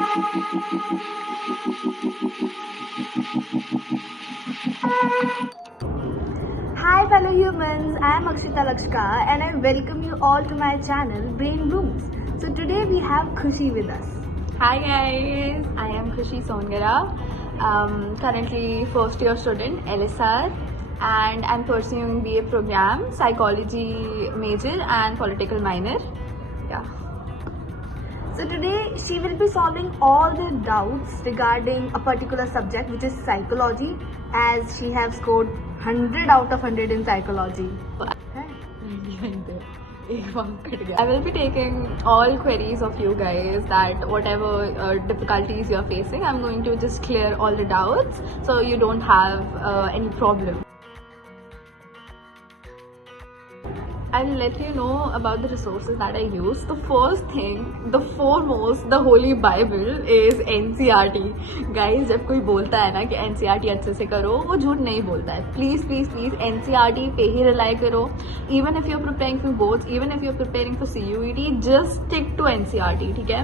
Hi fellow humans, I am Akshita Lakshka and I welcome you all to my channel Brain Blooms. So today we have Khushi with us. Hi guys, I am Khushi Songara, currently first year student LSR, and I'm pursuing BA program, psychology major and political minor. Yeah. So today she will be solving all the doubts regarding a particular subject, which is psychology, as she has scored 100 out of 100 in psychology. I will be taking all queries of you guys, that whatever difficulties you are facing, I'm going to just clear all the doubts so you don't have any problem. I'll let you know about the resources that I use. The first thing, the foremost, the holy bible is NCERT. Guys, जब कोई बोलता है ना कि NCERT अच्छे से करो, वो झूठ नहीं बोलता है. Please, please, please NCERT पे ही rely करो. Even if you're preparing for boards, even if you're preparing for CUET, just stick to NCERT, ठीक है?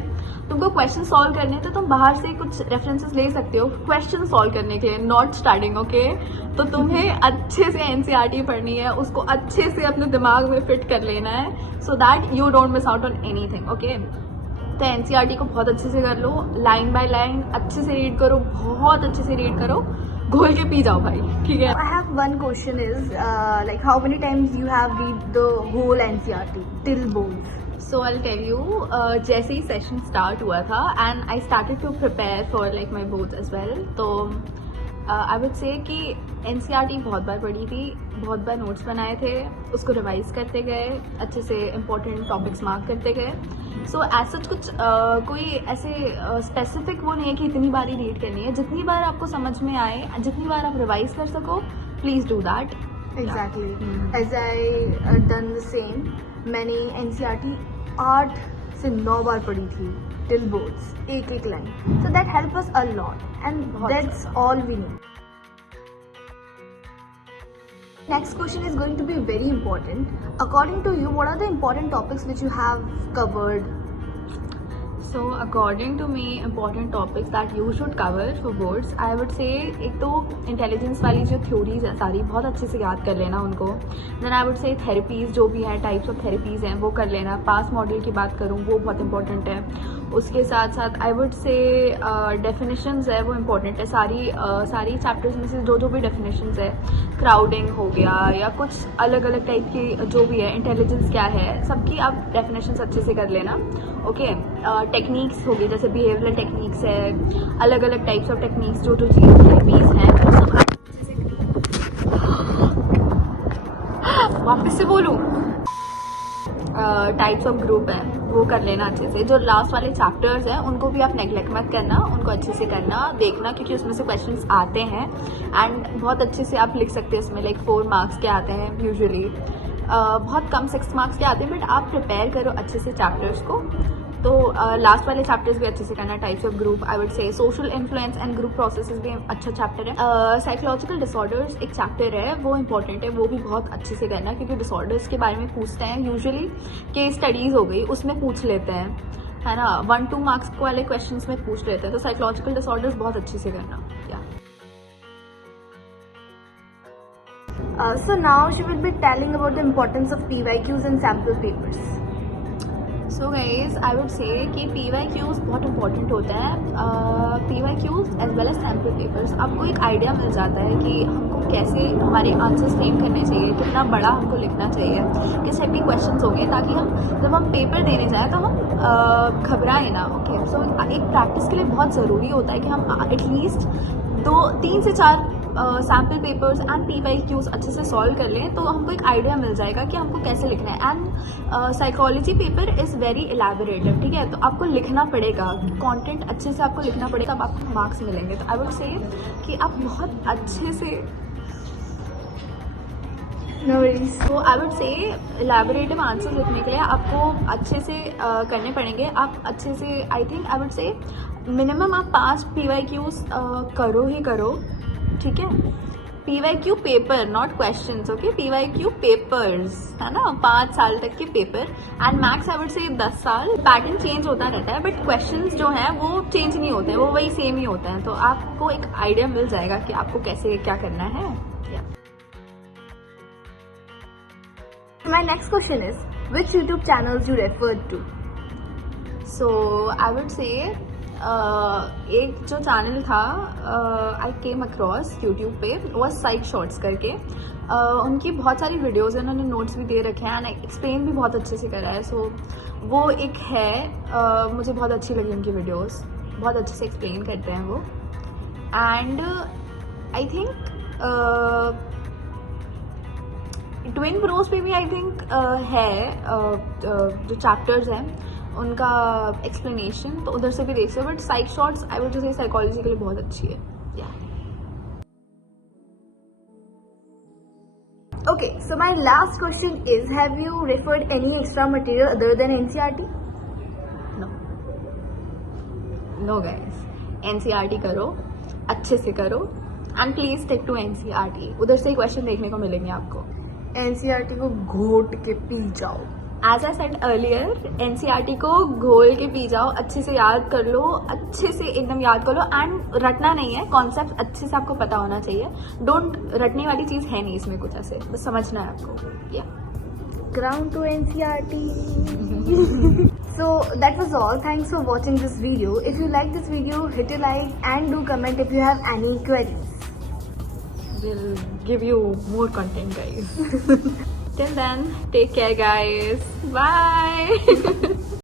तुमको क्वेश्चन सॉल्व करने तो तुम बाहर से कुछ रेफरेंसेस ले सकते हो क्वेश्चन सॉल्व करने के लिए, नॉट स्टार्टिंग, ओके? तो तुम्हें अच्छे से NCERT पढ़नी है, उसको अच्छे से अपने दिमाग में फिट कर लेना है, so that you don't miss out on anything, okay? तो NCERT को बहुत अच्छे से कर लो, लाइन बाय लाइन अच्छे से रीड करो, बहुत अच्छे से रीड करो, घोल के पी जाओ भाई, ठीक है? I have one question is like how many times you have read the whole NCERT till boards? So I'll tell you, जैसे ही सेशन स्टार्ट हुआ था and I started to prepare for like my boards as well, तो आई would say कि NCERT बहुत बार पढ़ी थी, बहुत बार notes बनाए थे, उसको रिवाइज करते गए, अच्छे से इम्पोर्टेंट टॉपिक्स मार्क करते गए. सो एज सच कुछ कोई ऐसे स्पेसिफिक वो नहीं है कि इतनी बार ही रीड करनी है, जितनी बार आपको समझ में आए, जितनी बार आप रिवाइज कर सको, please do that. Exactly. As I done the same, मैंने NCERT 8 से 9 बार पढ़ी थी till boards, एक line. So that helped us a lot and that's all we need. Next question is going to be very important. According to you, what are the important topics which you have covered? So according to me, important topics that you should cover for boards, I would say, एक तो intelligence वाली जो theories हैं सारी बहुत अच्छे से याद कर लेना उनको. Then I would say therapies जो भी हैं, टाइप्स ऑफ थेरेपीज़ हैं, वो कर लेना. पास मॉडल की बात करूँ वो बहुत इंपॉर्टेंट है. उसके साथ साथ आई वुड से डेफिनेशंस है वो इम्पॉर्टेंट है. सारी चैप्टर्स में से जो भी डेफिनेशंस है, क्राउडिंग हो गया या कुछ अलग अलग टाइप की जो भी है, इंटेलिजेंस क्या है, सबकी आप डेफिनेशंस अच्छे से कर लेना, ओके? टेक्निक्स होगी, जैसे बिहेवियरल टेक्निक्स है, अलग अलग टाइप्स ऑफ टेक्निक्स जो थेरेपीज़ हैं, वो सब अच्छे से. वापस से बोलूँ, टाइप्स ऑफ ग्रुप है वो कर लेना अच्छे से. जो लास्ट वाले चैप्टर्स हैं उनको भी आप नेग्लेक्ट मत करना, उनको अच्छे से करना, देखना, क्योंकि उसमें से क्वेश्चंस आते हैं एंड बहुत अच्छे से आप लिख सकते हैं उसमें. लाइक 4 मार्क्स के आते हैं यूजुअली, बहुत कम 6 मार्क्स के आते हैं, बट आप प्रिपेयर करो अच्छे से चैप्टर्स को. तो लास्ट वाले चैप्टर्स भी अच्छे से करना. Types of group, I would से social influence and group processes भी अच्छा चैप्टर है. साइकोलॉजिकल डिसऑर्डर्स एक चैप्टर है, वो इंपॉर्टेंट है, वो भी बहुत अच्छे से करना, क्योंकि डिसऑर्डर्स के बारे में पूछते हैं यूजुअली. केस स्टडीज़ हो गई, उसमें पूछ लेते हैं, है ना, 1-2 मार्क्स वाले क्वेश्चन में पूछ लेते हैं. तो साइकोलॉजिकल डिसऑर्डर्स बहुत अच्छे से करना. So now she will be telling about the importance of PYQs and sample papers. So guys I would say कि PYQs बहुत इंपॉर्टेंट होता है. PYQs as well as sample papers, आपको एक आइडिया मिल जाता है कि हमको कैसे हमारे आंसर्स फ्रेम करने चाहिए, कितना बड़ा हमको लिखना चाहिए, किस टाइप के क्वेश्चंस होंगे, ताकि हम जब हम पेपर देने जाएँ तो हम घबराएं ना, ओके? सो एक प्रैक्टिस के लिए बहुत ज़रूरी होता है कि हम एटलीस्ट 3 से 4 सैम्पल पेपर्स एंड PYQs अच्छे से सॉल्व कर लें, तो हमको एक आइडिया मिल जाएगा कि हमको कैसे लिखना है. And psychology paper is very elaborative, ठीक है? तो आपको लिखना पड़ेगा, कंटेंट अच्छे से आपको लिखना पड़ेगा, तब आपको मार्क्स मिलेंगे. तो आई वुड से कि आप बहुत अच्छे से तो आई वुड से एलैबोरेटिव आंसर लिखने के लिए आपको अच्छे से करने पड़ेंगे. आप अच्छे से, आई थिंक आई वुड से मिनिमम आप 5 PYQs करो ही करो, ठीक है? PYQ paper, not questions, okay, PYQ papers है ना, 5 साल तक के paper and max I would से 10 साल. पैटर्न चेंज होता रहता है बट क्वेश्चंस जो हैं वो चेंज नहीं होते हैं, वो वही सेम ही होते हैं. तो आपको एक आइडिया मिल जाएगा कि आपको कैसे क्या करना है. My next question is, which YouTube channels you referred to? So I would से एक जो चैनल था आई केम अक्रॉस यूट्यूब पे, वो साइक शॉर्ट्स करके. उनकी बहुत सारी वीडियोस हैं, उन्होंने नोट्स भी दे रखे हैं एंड एक्सप्लेन भी बहुत अच्छे से करा है. सो वो एक है, मुझे बहुत अच्छी लगी उनकी वीडियोस, बहुत अच्छे से एक्सप्लेन करते हैं वो. And I think twin Bros पे भी आई थिंक है जो चैप्टर्स हैं उनका एक्सप्लेनेशन, तो उधर से भी देख सकते हो. But psych shorts I would say psychology के लिए बहुत अच्छी है. Okay, so my last question is, have you referred any extra material other than NCERT? No guys, NCERT करो, अच्छे से करो and please stick to NCERT. उधर से ही क्वेश्चन देखने को मिलेंगे आपको. NCERT को घोट के पी जाओ. As I said earlier, NCERT को घोल के पी जाओ, अच्छे से याद कर लो, अच्छे से एकदम याद कर लो. एंड रटना नहीं है, कॉन्सेप्ट अच्छे से आपको पता होना चाहिए. डोंट, रटने वाली चीज़ है नहीं इसमें कुछ ऐसे, बस समझना है आपको. Ground to NCERT. So that was all. Thanks for watching this video. If you like this video, hit a like and do comment if you have any queries. We'll give you more content, guys. Till then, take care, guys. Bye.